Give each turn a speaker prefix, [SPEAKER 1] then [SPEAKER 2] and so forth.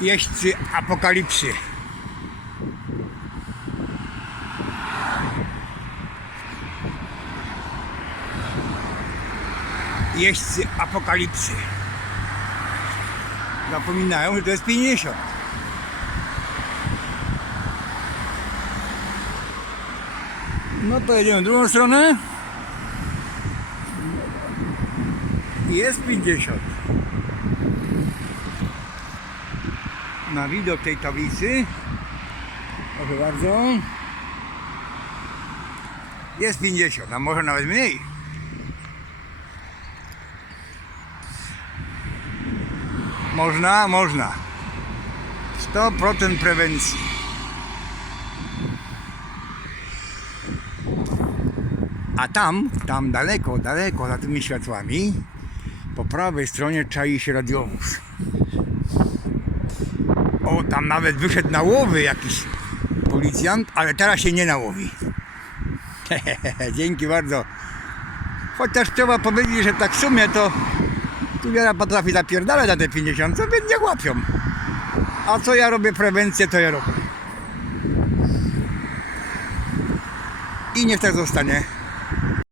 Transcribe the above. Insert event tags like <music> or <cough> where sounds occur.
[SPEAKER 1] jeźdźcy apokalipsy. Jeźdźcy apokalipsy. Zapominają, że to jest 50. No to jedziemy w drugą stronę. Jest 50. Na widok tej tablicy. Proszę bardzo. Jest 50, a może nawet mniej. Można, można. 100% prewencji. A tam, tam daleko, daleko za tymi światłami, po prawej stronie czai się radiowóz. O, tam nawet wyszedł na łowy jakiś policjant, ale teraz się nie nałowi. <laughs> Dzięki bardzo. Chociaż trzeba powiedzieć, że tak w sumie to tu wiara potrafi zapierdalać na te 50, więc nie łapią. A co ja robię prewencję, to ja robię. I niech tak zostanie.